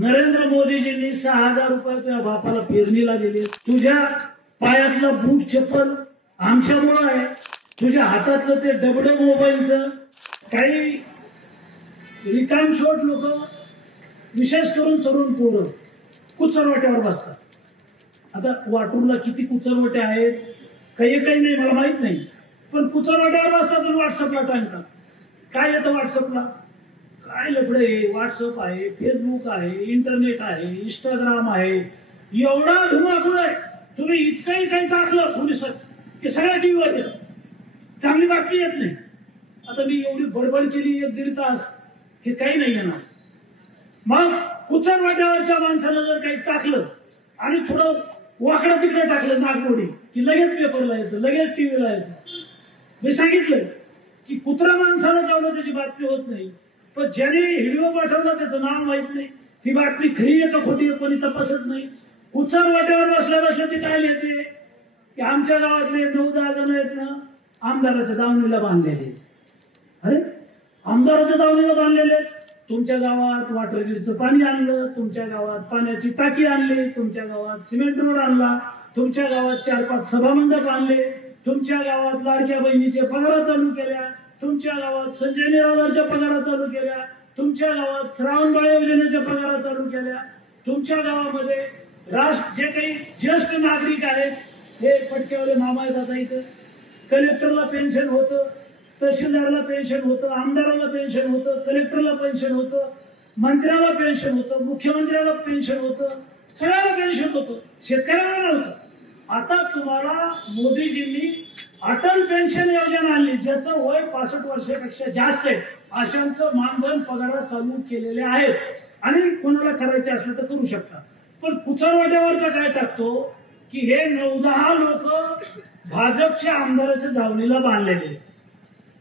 नरेंद्र मोदीजींनी 6,000 रुपये तुझ्या बापाला पेरणीला दिले। तुझ्या पायातलं बूट चप्पल आमच्यामुळे आहे। तुझ्या हातातलं ते डबडं मोबाईलचं काही रिकामछोट लोक, विशेष करून तरुण पोरं कुचरवाट्यावर बसतात। आता वाटूरला किती कुचरवाटे आहेत काही नाही मला माहित नाही, पण कुचरवाट्यावर बसतात आणि व्हॉट्सअपला टाकतात। काय येतं व्हॉट्सअपला? काय लफडे आहे? व्हॉट्सअप आहे, फेसबुक आहे, इंटरनेट आहे, इंस्टाग्राम आहे, एवढा धुमाकूळ आहे। तुम्ही इतकंही काही टाकलं पोलिस की सगळ्या टीव्हीवर येतं, चांगली बातमी येत नाही। आता मी एवढी बडबड केली 1-1.5 तास, हे काही नाही येणार। मग कुचरवाट्यावरच्या माणसानं जर काही टाकलं आणि थोडं वाकडं तिकडे टाकलं नागमोडी की लगेच पेपरला येतं, लगेच टीव्हीला येतं। मी सांगितलं की कुत्रा माणसाला कावलं त्याची बातमी होत नाही, पण ज्याने व्हिडिओ पाठवला त्याचं नाव माहित नाही, ती बातमी खरी आहे का खोटी आहे कोणी तपासत नाही। कुचरवाट्यावर बसल्या बसल्या ती काय लिहिते की आमच्या गावातले 9-10 जण आहेत ना आमदाराच्या दावणीला बांधलेले। अरे आमदाराच्या दावणीला बांधलेले, तुमच्या गावात वॉटर ग्रीडचं पाणी आणलं, तुमच्या गावात पाण्याची टाकी आणली, तुमच्या गावात सिमेंट रोड आणला, तुमच्या गावात 4-5 सभामंडप आणले, तुमच्या गावात लाडक्या बहिणीच्या पगारा चालू केल्या, तुमच्या गावात संजय निराधारच्या पगारा चालू केल्या, तुमच्या गावात श्रावणबाळ योजनेच्या पगारा चालू केल्या, तुमच्या गावामध्ये जे काही ज्येष्ठ नागरिक आहेत हे पटकेवाले मामा आहेत आता इथं, कलेक्टरला पेन्शन होतं, तहसीलदारला पेन्शन होतं, आमदाराला पेन्शन होतं, कलेक्टरला पेन्शन होतं, मंत्र्याला पेन्शन होतं, मुख्यमंत्र्याला पेन्शन होतं, सगळ्याला पेन्शन होतं, शेतकऱ्याला नव्हतं। आता तुम्हाला मोदीजींनी अटल पेन्शन योजना आणली, ज्याचं वय 65 वर्षापेक्षा जास्त आहे अशांचं मानधन पगार चालू केलेले आहेत आणि कोणाला करायचे असलं तर करू शकता। पण कुचरवाट्यावरचा काय टाकतो की हे 9-10 लोक भाजपच्या आमदाराच्या दावणीला बांधलेले।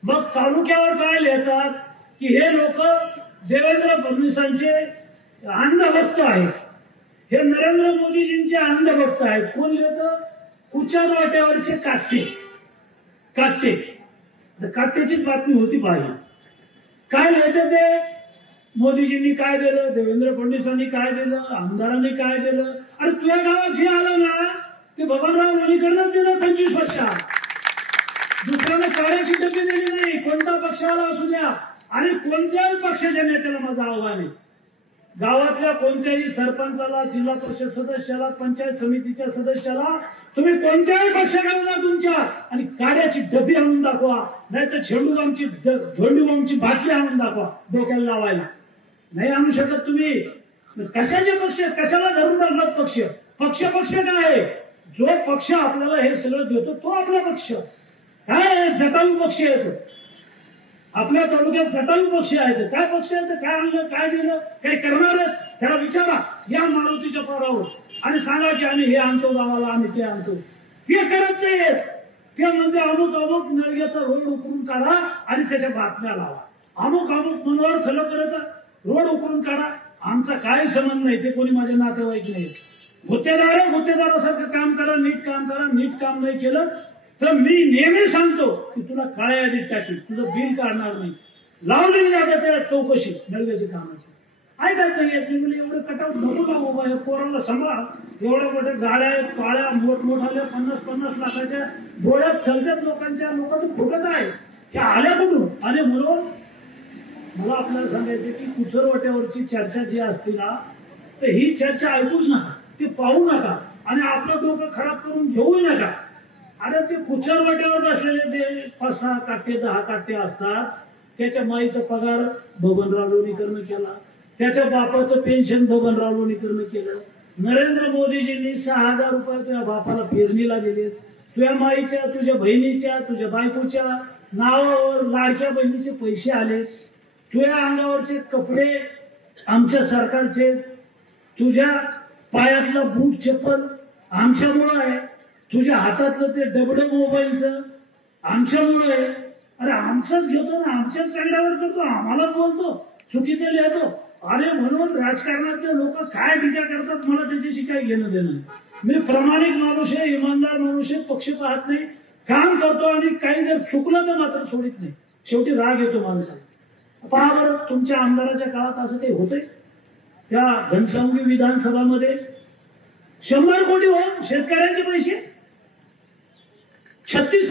मग तालुक्यावर काय लिहितात की हे लोक देवेंद्र फडणवीसांचे अंधभक्त आहेत, हे नरेंद्र मोदीजींचे अंधभक्त आहेत। कोण लिहितं? कुचरवाट्यावरचे काट्टे काट्टेचीच बातमी होती पाहिजे। काय लिहितं ते? मोदीजींनी काय दिलं, देवेंद्र फडणवीसांनी काय दिलं, आमदारांनी काय दिलं। आणि तुझ्या गावात जे आलं ना ते बबनराव लोणीकरनंच दिलं 25 वर्षात, दुसऱ्यानं कार्याची डबी दिली नाही। कोणता पक्षाला असू द्या आणि कोणत्याही पक्षाच्या नेत्याला माझं आव्हान आहे, गावातल्या कोणत्याही सरपंचाला, जिल्हा परिषद सदस्याला, पंचायत समितीच्या सदस्याला तुम्ही कोणत्याही पक्षाकडे जा तुमच्या आणि कार्याची डबी आणून दाखवा, नाहीतर झेंडूबामची बाटली आणून दाखवा डोक्याला लावायला। नाही आणू शकत तुम्ही, कशाचे पक्ष, कशाला धरून राहणार पक्ष? पक्ष काय आहे? जो पक्ष आपल्याला हे सगळं देतो तो आपला पक्ष। काय जटायू पक्ष आहेत आपल्या तालुक्यात, जटायू पक्ष आहेत। काय पक्ष आहेत? काय आणलं, काय दिलं, काही करणार आहेत? त्याला विचारा या मारुतीच्या पारावर आणि सांगा की आम्ही हे आणतो गावाला, आम्ही ते आणतो। ते करत नाहीत, ते म्हणजे अमुक नळग्याचा रोड उकरून काढा आणि त्याच्या बातम्या लावा, अमुक मनोहर खलोकरचा रोड उकरून काढा। आमचा काय संबंध नाही, ते कोणी माझे नातेवाईक नाही। गुत्तेदारासारखं काम करा, नीट काम करा। नीट काम नाही केलं तर मी नेहमी सांगतो की तुला काळ्या यादीत टाकी, तुझं बिल काढणार नाही। लावली मी आता त्या चौकशी नळग्याची कामाची, ऐकत नाही येत नाही। एवढं कटाऊट नको ना बाबा, हे पोराला सांभाळ, एवढ्या मोठ्या गाड्या आहेत, काळ्या मोठमोठाल्या 50-50 लाखाच्या डोळ्यात चलत्यात लोकांच्या, लोकांचं फुटत आहे, त्या आल्या कुठून? आणि म्हणून मला आपल्याला सांगायचं की कुचरवाट्यावरची चर्चा जी असते ना तर ही चर्चा ऐकूच नका, ते पाहू नका आणि आपलं डोकं खराब करून घेऊ नका। अरे ते कुचरवाट्यावर बसलेले ते 5-6 काट्टे 10 काट्टे असतात, त्याच्या माईचा पगार बबनराव लोणीकरनं केला, त्याच्या बापाचं पेन्शन बबनराव लोणीकरनं केलं। नरेंद्र मोदीजींनी 6,000 रुपये तुझ्या बापाला पेरणीला दिले, तुझ्या माईच्या, तुझ्या बहिणीच्या, तुझ्या बायकोच्या नावावर लाडक्या बहिणीचे पैसे आले, तुझ्या अंगावरचे कपडे आमच्या सरकारचे, तुझ्या पायातला बूट चप्पल आमच्यामुळं आहे, तुझ्या हातातलं ते डबडं मोबाईलचं आमच्यामुळं आहे। अरे आमचंच घेतो ना, आमच्याच रंगावर करतो, आम्हालाच बोलतो, चुकीचे लिहितो। अरे म्हणून राजकारणातले लोक काय टीका करतात मला त्याच्याशी काही घेणं देणं नाही। मी प्रामाणिक माणूस आहे, इमानदार माणूस आहे, पक्ष पाहत नाही, काम करतो आणि काही जर चुकलं तर मात्र सोडित नाही। शेवटी राग येतो माणसाला। पहा बरं तुमच्या आमदाराच्या काळात असं काही होतंय? त्या घनसावंगी विधानसभामध्ये 100 कोटी हो शेतकऱ्यांचे पैसे 36